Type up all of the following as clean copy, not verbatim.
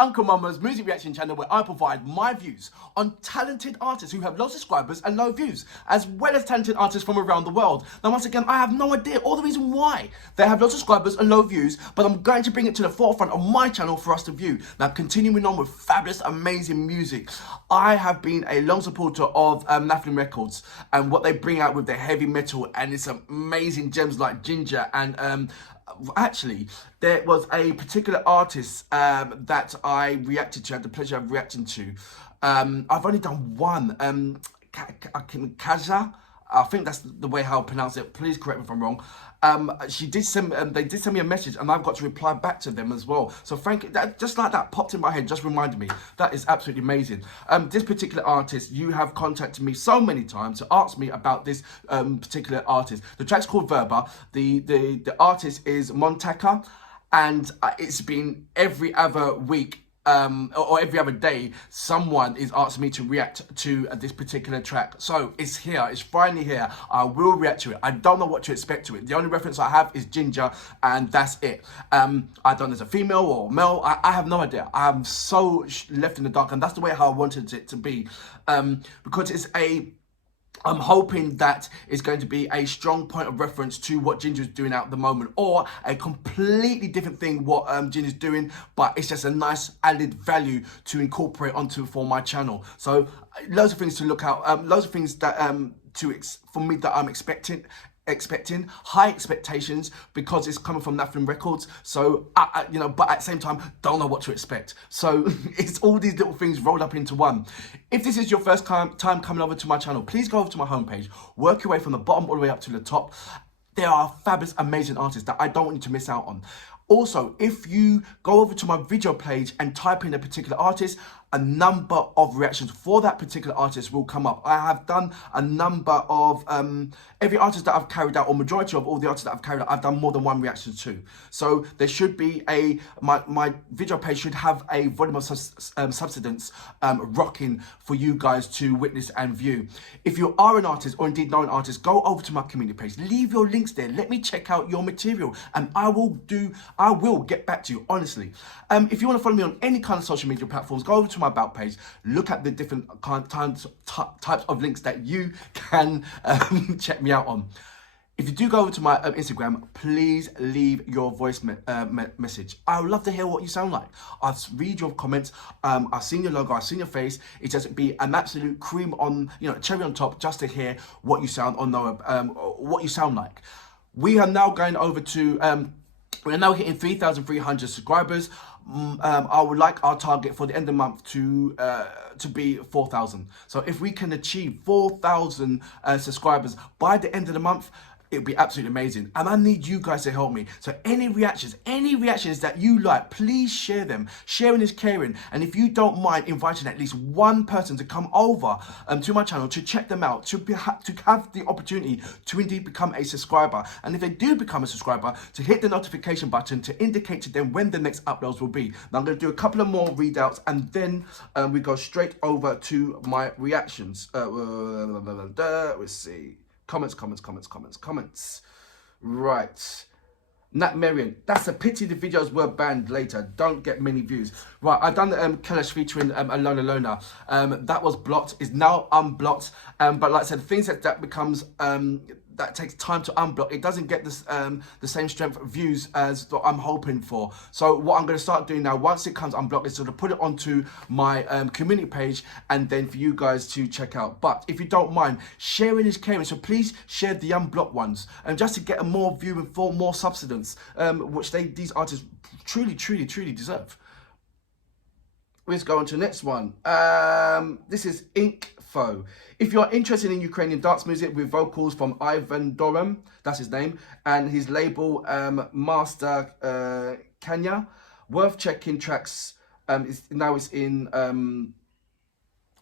Uncle Mama's music reaction channel where I provide my views on talented artists who have low subscribers and low views, as well as talented artists from around the world. Now, once again, I have no idea or the reason why they have low subscribers and low views, but I'm going to bring it to the forefront of my channel for us to view. Now, continuing on with fabulous, amazing music, I have been a long supporter of Napalm Records and what they bring out with their heavy metal, and it's amazing gems like Ginger and actually, there was a particular artist that I reacted to, had the pleasure of reacting to. I've only done one, Kaja. I think that's the way how I pronounce it. Please correct me if I'm wrong. She did send, they did send me a message, and I've got to reply back to them as well. So Frank, that, just like that, popped in my head, just reminded me. That is absolutely amazing. This particular artist, you have contacted me so many times to ask me about this particular artist. The track's called Verba. The artist is MOTANKA, and it's been every other week. Or every other day, someone is asking me to react to this particular track. So it's here, it's finally here. I will react to it. I don't know what to expect to it. The only reference I have is Ginger, and that's it. I don't know if it's a female or male. I have no idea. I'm so left in the dark, and that's the way how I wanted it to be. Because it's I'm hoping that it's going to be a strong point of reference to what Ginger's doing at the moment, or a completely different thing what Ginger's doing, but it's just a nice added value to incorporate onto for my channel. So loads of things to look out, loads of things that for me that I'm expecting high expectations, because it's coming from Napalm Records. So you know, but at the same time, don't know what to expect. So it's all these little things rolled up into one. If this is your first time coming over to my channel, please go over to my homepage, work your way from the bottom all the way up to the top. There are fabulous, amazing artists that I don't want you to miss out on. Also, if you go over to my video page and type in a particular artist, a number of reactions for that particular artist will come up. I have done a number of, every artist that I've carried out, or majority of all the artists that I've carried out, I've done more than one reaction to. So there should be my video page should have a volume of substance rocking for you guys to witness and view. If you are an artist, or indeed know an artist, go over to my community page, leave your links there, let me check out your material, and I will get back to you, honestly. If you want to follow me on any kind of social media platforms, go over to my about page, look at the different types of links that you can check me out on. If you do go over to my Instagram, please leave your voice message. I would love to hear what you sound like. I'll read your comments. I've seen your logo, I've seen your face. It just be an absolute cream on, you know, cherry on top, just to hear what you sound on, what you sound like. We are now going over to we're now hitting 3,300 subscribers. I would like our target for the end of the month to be 4,000. So if we can achieve 4,000 subscribers by the end of the month, it'd be absolutely amazing. And I need you guys to help me. So any reactions that you like, please share them. Sharing is caring. And if you don't mind inviting at least one person to come over to my channel to check them out, to have the opportunity to indeed become a subscriber. And if they do become a subscriber, to hit the notification button to indicate to them when the next uploads will be. Now I'm going to do a couple of more readouts, and then we go straight over to my reactions. Let's see. Comments. Right. Nat Marion, that's a pity the videos were banned later. Don't get many views. Right, I've done Kalash featuring Alona. That was blocked, is now unblocked. But like I said, things that becomes that takes time to unblock. It doesn't get this the same strength of views as what I'm hoping for. So what I'm going to start doing now, once it comes unblocked, is sort of put it onto my community page, and then for you guys to check out. But if you don't mind, sharing is caring. So please share the unblocked ones, and just to get a more view and for more substance, which these artists truly deserve. Let's go on to the next one. This is Info. If you're interested in Ukrainian dance music with vocals from Ivan Dorum, that's his name, and his label Master Kanya, worth checking tracks. It's in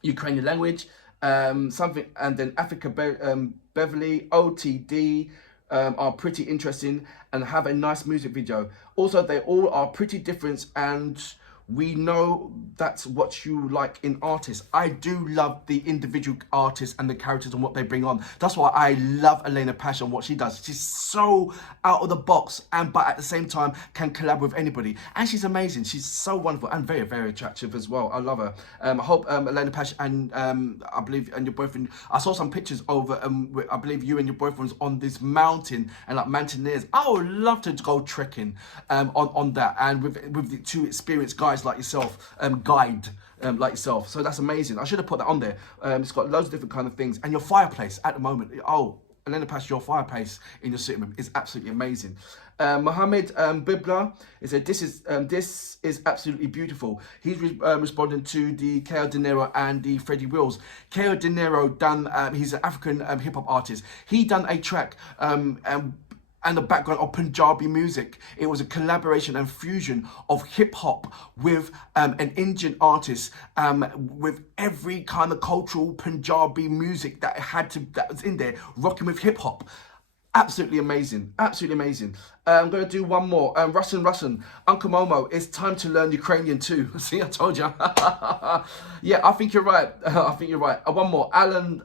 Ukrainian language. Something, and then Africa Beverly, OTD are pretty interesting and have a nice music video. Also, they all are pretty different, and We know that's what you like in artists. I do love the individual artists and the characters and what they bring on. That's why I love Elena Pasha and what she does. She's so out of the box, but at the same time can collaborate with anybody. And she's amazing. She's so wonderful and very, very attractive as well. I love her. I hope Elena Pasha and I believe and your boyfriend. I saw some pictures over. I believe you and your boyfriend was on this mountain and like mountaineers. I would love to go trekking on that, and with the two experienced guys like yourself, like yourself. So that's amazing. I should have put that on there. It's got loads of different kind of things. And your fireplace at the moment. Oh, Elena Pasha, your fireplace in your sitting room is absolutely amazing. Mohammed Bibla said, this is absolutely beautiful. He's responding to the KO De Niro and the Freddie Wills. KO De Niro done, he's an African hip hop artist. He done a track and the background of Punjabi music. It was a collaboration and fusion of hip hop with an Indian artist, with every kind of cultural Punjabi music that was in there, rocking with hip hop. Absolutely amazing, absolutely amazing. I'm going to do one more. Russian, Uncle Momo, it's time to learn Ukrainian too. See, I told you. Yeah, I think you're right. I think you're right. One more. Alan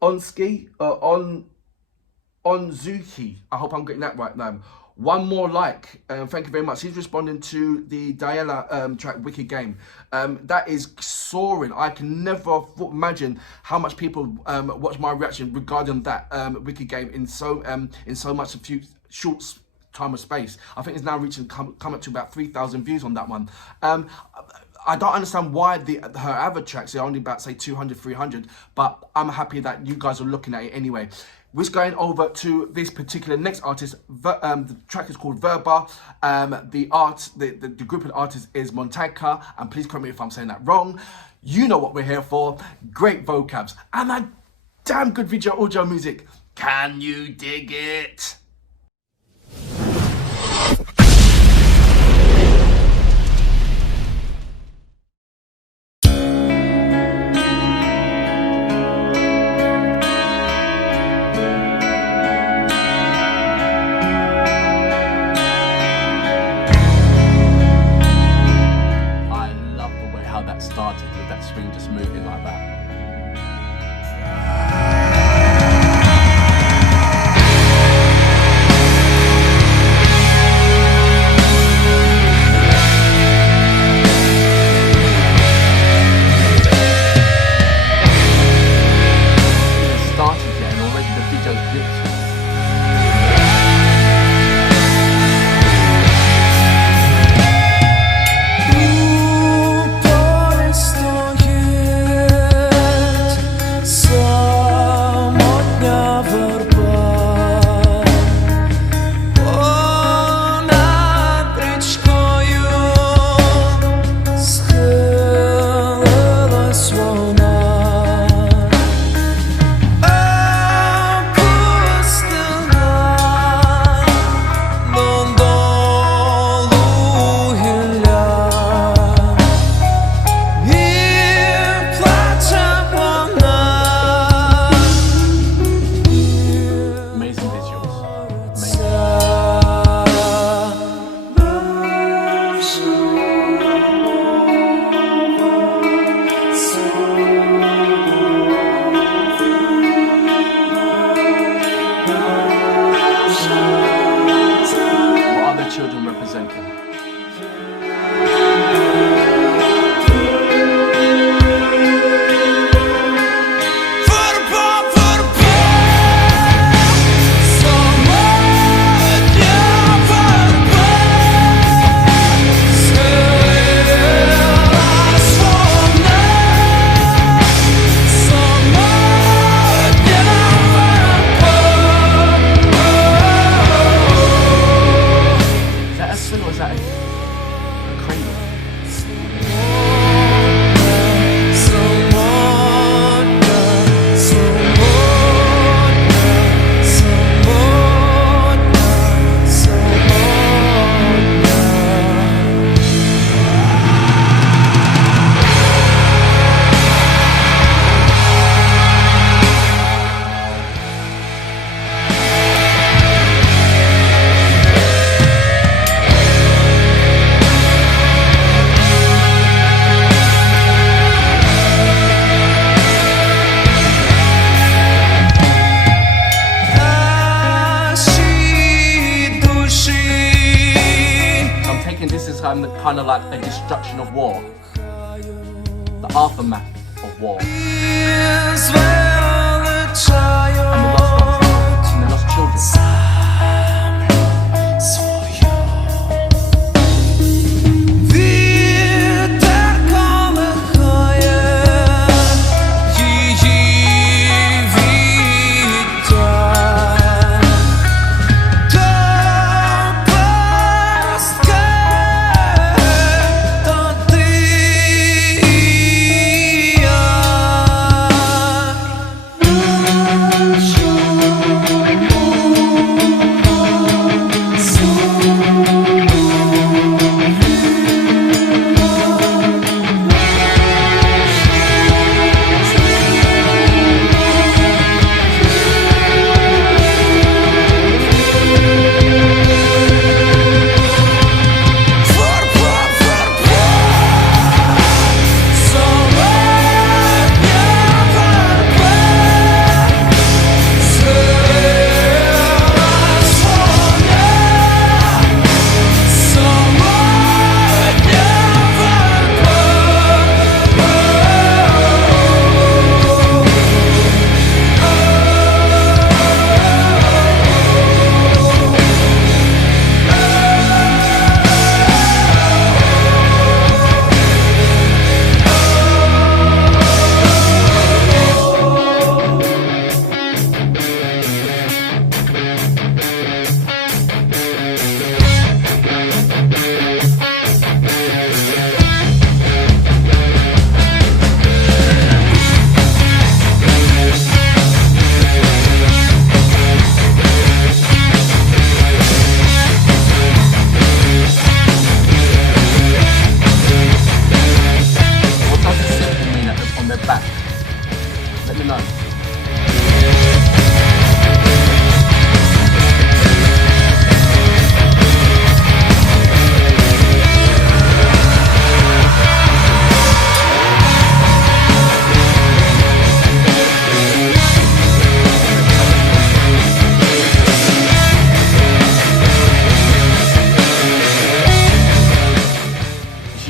Onski, Onzuki. I hope I'm getting that right now. One more like. Thank you very much. He's responding to the Diella track Wicked Game. That is soaring. I can never imagine how much people watch my reaction regarding that Wicked Game in so much a few short time of space. I think it's now reaching come up to about 3,000 views on that one. I don't understand why her other tracks are only about say 200, 300, but I'm happy that you guys are looking at it anyway. We're going over to this particular next artist. The track is called Verba. The group of artists is MOTANKA, and please correct me if I'm saying that wrong. You know what we're here for. Great vocabs and a damn good video audio music. Can you dig it? kind of like a destruction of war, the aftermath of war, and the lost children.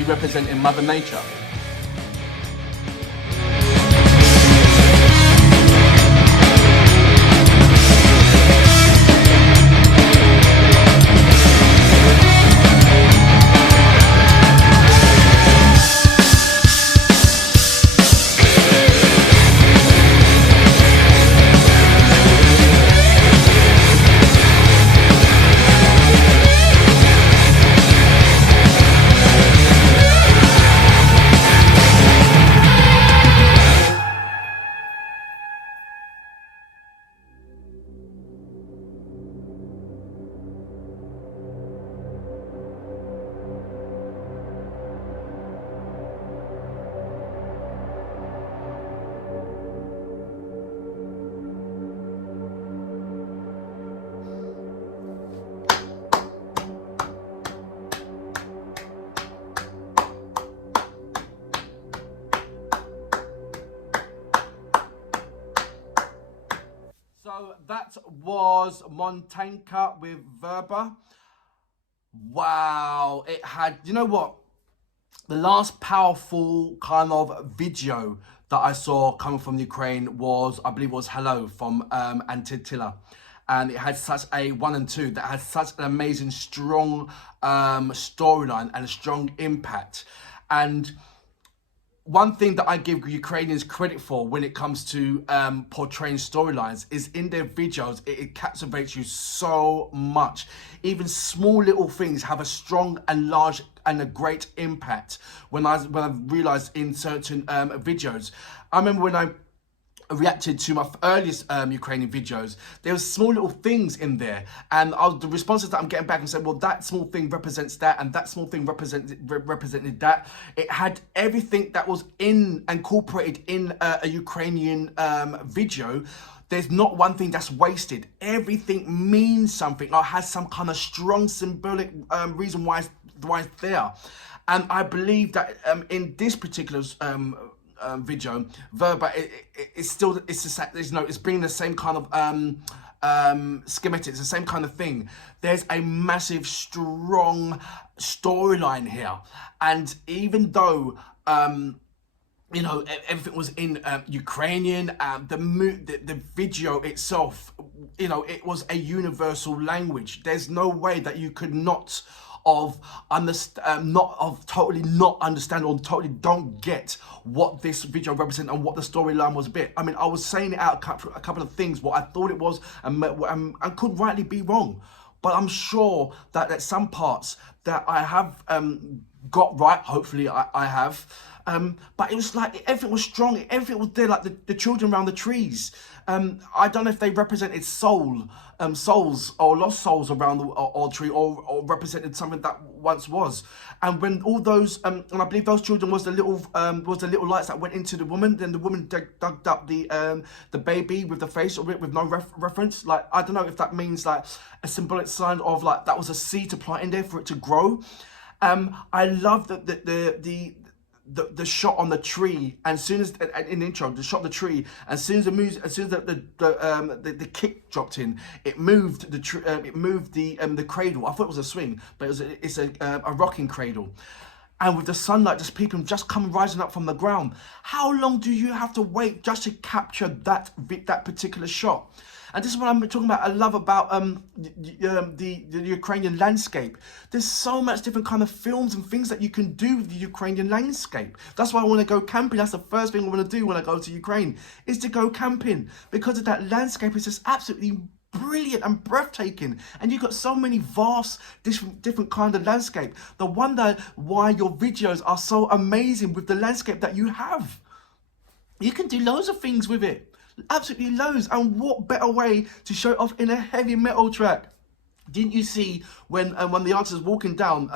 Representing Mother Nature. So that was MOTANKA with Verba. Wow, it had, you know what? The last powerful kind of video that I saw coming from Ukraine was, I believe it was Hello from Anatolii. And it had such a 1 and 2 that had such an amazing, strong storyline and a strong impact. And one thing that I give Ukrainians credit for when it comes to portraying storylines is in their videos, it captivates you so much. Even small little things have a strong and large and a great impact when I realized in certain videos. I remember when I reacted to my earliest Ukrainian videos, there was small little things in there, and the responses that I'm getting back and saying, well, that small thing represents that, and that small thing represented that. It had everything that was incorporated in a Ukrainian video. There's not one thing that's wasted. Everything means something, or has some kind of strong symbolic reason why it's there. And I believe that in this particular video, Verba, it's bringing the same kind of schematics, the same kind of thing. There's a massive, strong storyline here. And even though, you know, everything was in Ukrainian, the video itself, you know, it was a universal language. There's no way that you could totally not understand or totally don't get what this video represents and what the storyline was a bit. I mean, I was saying it out a couple of things, what I thought it was, and could rightly be wrong. But I'm sure that at some parts that I have got right, hopefully I have. But it was like everything was strong, everything was there, like the children around the trees. I don't know if they represented souls or lost souls around the tree, or represented something that once was. And when all those, and I believe those children was the little lights that went into the woman. Then the woman dug up the baby with the face of it with no reference. Like, I don't know if that means like a symbolic sign of like that was a seed to plant in there for it to grow. I love the shot on the tree, and as soon as in the intro, the shot of the tree, as soon as the kick dropped in, it moved the cradle. I thought it was a swing, but it's a rocking cradle. And with the sunlight just peeping, just rising up from the ground. How long do you have to wait just to capture that particular shot? And this is what I'm talking about. I love about the Ukrainian landscape. There's so much different kind of films and things that you can do with the Ukrainian landscape. That's why I want to go camping. That's the first thing I want to do when I go to Ukraine, is to go camping, because of that landscape is just absolutely brilliant and breathtaking. And you've got so many vast different kind of landscape. The wonder why your videos are so amazing with the landscape that you have. You can do loads of things with it. Absolutely loads. And what better way to show it off in a heavy metal track? Didn't you see when the artist was walking down,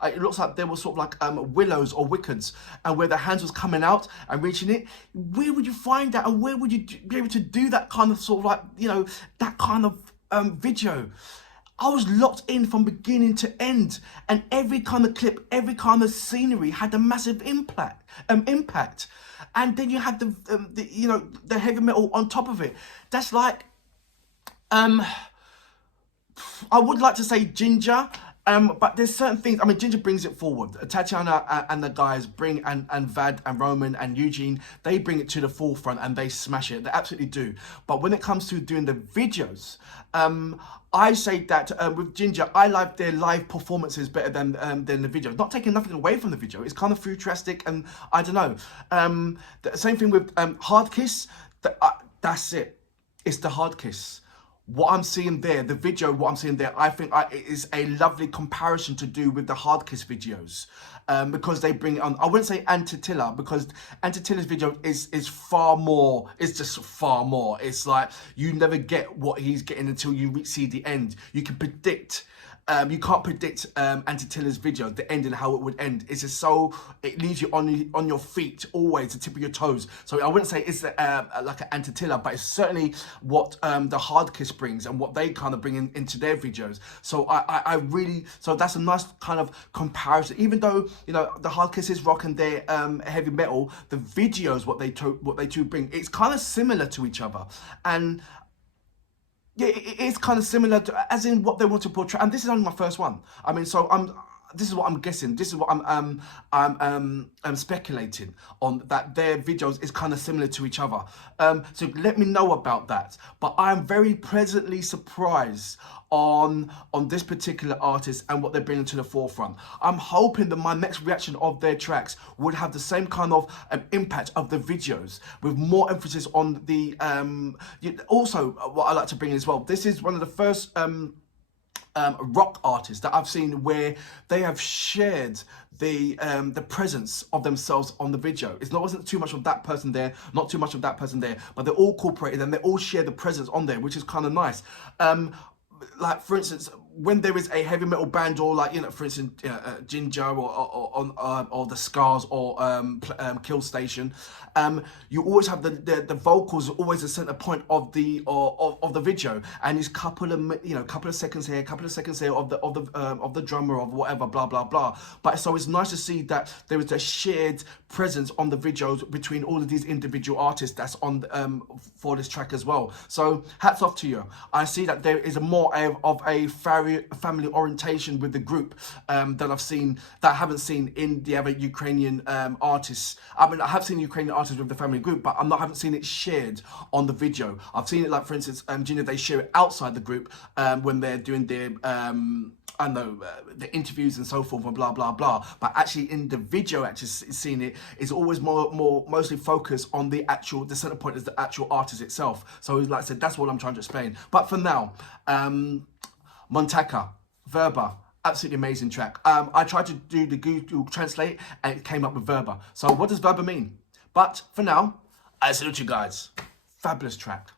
it looks like there was sort of like willows or wickets, and where the hands was coming out and reaching it? Where would you find that, and where would you be able to do that kind of sort of like, you know, that kind of video? I was locked in from beginning to end, and every kind of clip, every kind of scenery had a massive impact. And then you had the heavy metal on top of it. That's like, I would like to say Ginger, but there's certain things. I mean, Ginger brings it forward. Tatiana and the guys bring, and Vad and Roman and Eugene, they bring it to the forefront and they smash it. They absolutely do. But when it comes to doing the videos, I say that with Ginger, I like their live performances better than the video. Not taking nothing away from the video. It's kind of futuristic, and I don't know. The same thing with Hard Kiss. That's it. It's the Hard Kiss. What I'm seeing there, the video, what I'm seeing there, I think it is a lovely comparison to do with the Hard Kiss videos. Because they bring on, I wouldn't say Antitilla, because Antitilla's video is far more, it's just far more. It's like, you never get what he's getting until you see the end. You can predict, you can't predict Antitilla's video, the end and how it would end. It's just so, it leaves you on your feet, always, the tip of your toes. So I wouldn't say it's like an Antitilla, but it's certainly what the Hard Kiss brings and what they kind of bring into their videos. So I really, so that's a nice kind of comparison. Even though, you know, the Hard Kiss is rock and they're heavy metal, the videos, what they two bring, it's kind of similar to each other. And yeah, it's kind of similar to, as in what they want to portray. And this is only my first one. I mean, so this is what I'm guessing. This is what I'm speculating on, that their videos is kind of similar to each other. So let me know about that. But I'm very pleasantly surprised on this particular artist and what they're bringing to the forefront. I'm hoping that my next reaction of their tracks would have the same kind of impact of the videos, with more emphasis on the also what I like to bring in as well. This is one of the first rock artists that I've seen where they have shared the presence of themselves on the video. Wasn't too much of that person there, not too much of that person there, but they're all cooperated and they all share the presence on there, which is kind of nice. Like, for instance, when there is a heavy metal band, or like, you know, for instance, Ginger or the Scars or Kill Station, you always have the vocals always the center point of the video, and it's couple of seconds here, couple of seconds here of the drummer of whatever, blah blah blah. But so it's nice to see that there is a shared presence on the videos between all of these individual artists that's on for this track as well. So hats off to you. I see that there is a more of a family orientation with the group that I haven't seen in the other Ukrainian artists. I mean, I have seen Ukrainian artists with the family group, but haven't seen it shared on the video. I've seen it, like, for instance, Gina, they share it outside the group when they're doing their I know the interviews and so forth and blah blah blah, but actually in the video, actually seeing it is always mostly focused on the center point is the actual artist itself. So like I said, that's what I'm trying to explain. But for now, MOTANKA, Verba, absolutely amazing track. I tried to do the Google Translate and it came up with Verba. So what does Verba mean? But for now, I salute you guys. Fabulous track.